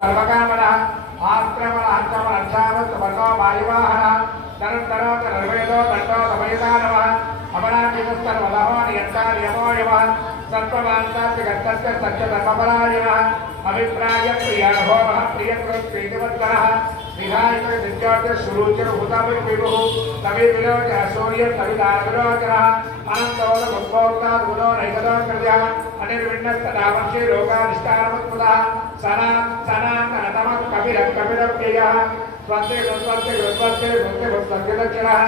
सर्वकामनः आक्रमणाक्रमणक्षामस्तवर्णो वायुवाहनः तरुणतरोत निर्वेदो दण्डो तमयुता नमः अमराजितस्तर्वलहो नियन्ता नियमो यमः सर्वमान्तात्तिगत्तस्य सत्यधर्मपरायणः अभिप्राय प्रियाहोमः प्रियकृत्प्रीतिवत्तरः विधायकविद्योतिर्सुरुचिर्भूतविद्विभुः कविविलोचनः सूर्यकविदाविलोचनः अनन्तोदमुद्भोक्ताद्गुणो नैकतो कृत्यः अनिर्विण्णस्तदावंशी लोकानिष्ठानमुत्पुतः सनातनतमः कविरव्ययः स्वस्ति स्वस्ति गुरुस्वस्ति बुद्धिबुद्धिदक्षिणः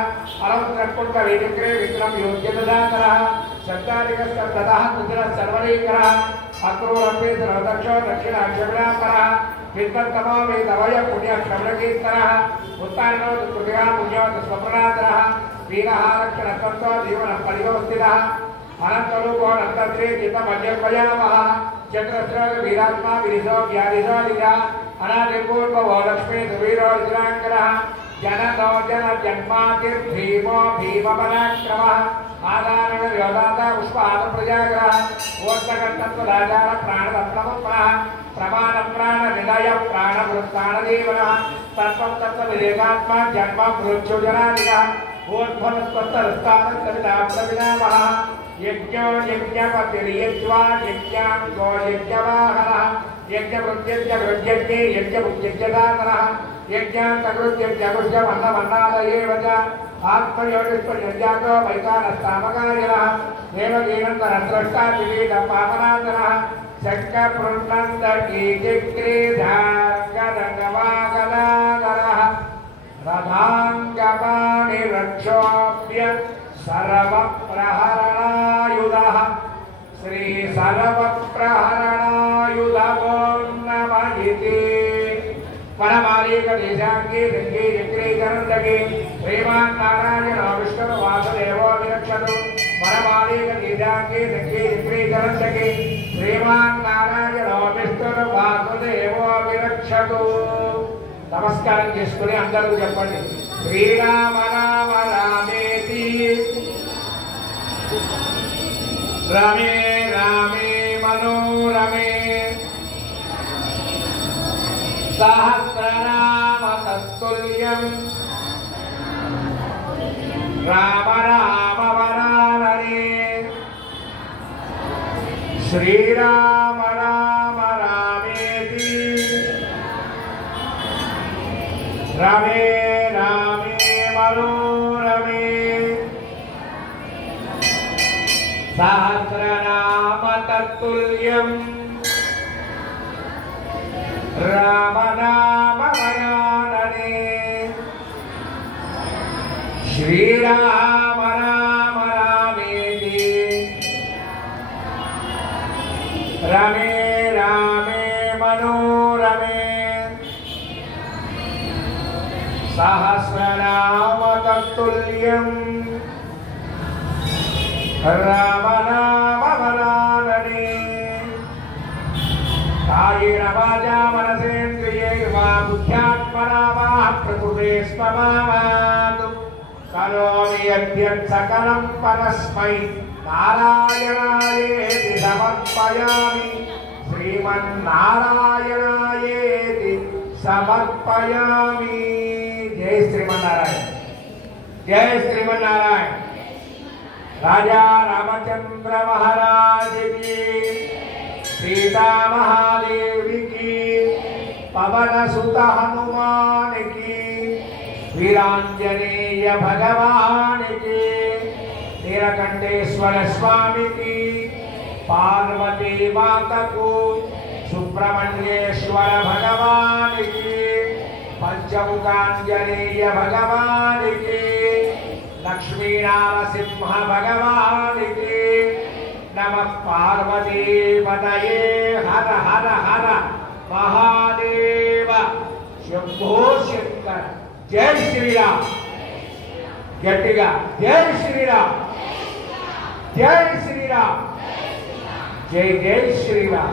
अलौत्रपुण्डवीचक्रे विक्रम योग्यददातरः शब्दादिकस्ततः कुतिरः सर्वरीकरः अक्रूरपि सर्वदक्षो दक्षिणाक्षविणाकरः विद्वत्तमो वेदवय पुण्यश्रवणकीर्तनः उत्तारणो दुष्कृतिः पुण्यो दुष्प्रणातरः वीरः रक्षणत्वत्तो जीवनः परिवस्थितः अनन्तरूपो नन्तश्री चित्तमन्यर्पयामः चक्रस्रोत वीरात्मा विरिसो व्याधिसो लिजा अनादिपूर्वो लक्ष्मी सुवीरो रुद्राङ्करः जननो जनजन्मातिर्भीमो भीमपराक्रमः आदानयोदाता पुष्पादप्रजागरः ओष्टकर्तत्वदाचार प्राणतत्त्वमुत्पन्नः प्रमाणप्राणनिलय प्राणवृत्तानदेवनः तत्त्वं तत्त्वविवेकात्मा जन्म मृत्युजनादिकः ऊर्ध्वनस्पत्तरस्तानस्तविदाप्रविनामः यज्ञो यज्ञपतिर्यज्वा यज्ञाङ्गो यज्ञवाहनः यज्ञवृद्ध्यज्ञवृद्ध्यज्ञे यज्ञबुद्ध्यज्ञदातरः यज्ञान्तकृत्यज्ञपुष्यमन्नमन्नादयेव च आत्मयोनिष्पयज्ञातो वैतानस्तामकारिणः देवगीनन्दनद्रष्टा विवेदपापनादनः शङ्खपृण्णन्तकीचक्रीधार्गदगवागदागरः रथाङ्गपाणिरक्षोभ्य सर्वप्रहरणायुधः श्री सर्वप्रहरणायुधो नमः इति परमालीकदेशाङ्गी गङ्गे चक्रीकरन्दगे श्रीमान् नारायणो विष्णुः वासुदेवो विरक्षतु परमालीकदेशाङ्गी गङ्गे चक्रीकरन्दगे श्रीमान् नारायणो विष्णुः वासुदेवो विरक्षतु नमस्कारं చేసుకొని అందరూ చెప్పండి శ్రీరామ రామ రామేతి రమే రామే మనోరమే సహస్రనామ తత్తుల్యం రామ రామ వరాననే శ్రీరామ రామ రామేతి रमे रामे मनोरमे सहस्रनाम तत्तुल्यं राम नाम वरानने श्रीराम राम रामेति रमे रामे मनोरमे सहस्रनाम तत्तुल्यं राम नाम वरानने कायेन वाचा मनसेन्द्रियैर्वा बुद्ध्यात्मना वा प्रकृते स्मरामि करोमि यद्यत् सकलं परस्मै नारायणायेति समर्पयामि श्रीमन्नारायणायेति समर्पयामि जय श्रीमन्नारायण जय श्रीमन्नारायण राजा रामचंद्र महाराज की सीता महादेवी की पवन सुत हनुमान की वीरांजनेय भगवान की नीलकंठेश्वर स्वामी की पार्वती माता को सुब्रह्मण्येश्वर भगवान की पंचमुखांजनेय भगवान की लक्ष्मी नारसिंह भगवान की नमः पार्वती पतये हर हर हर महादेव शंभो शंकर जय श्रीराम गट्टिगा जय श्रीराम जय श्रीराम जय जय श्रीराम।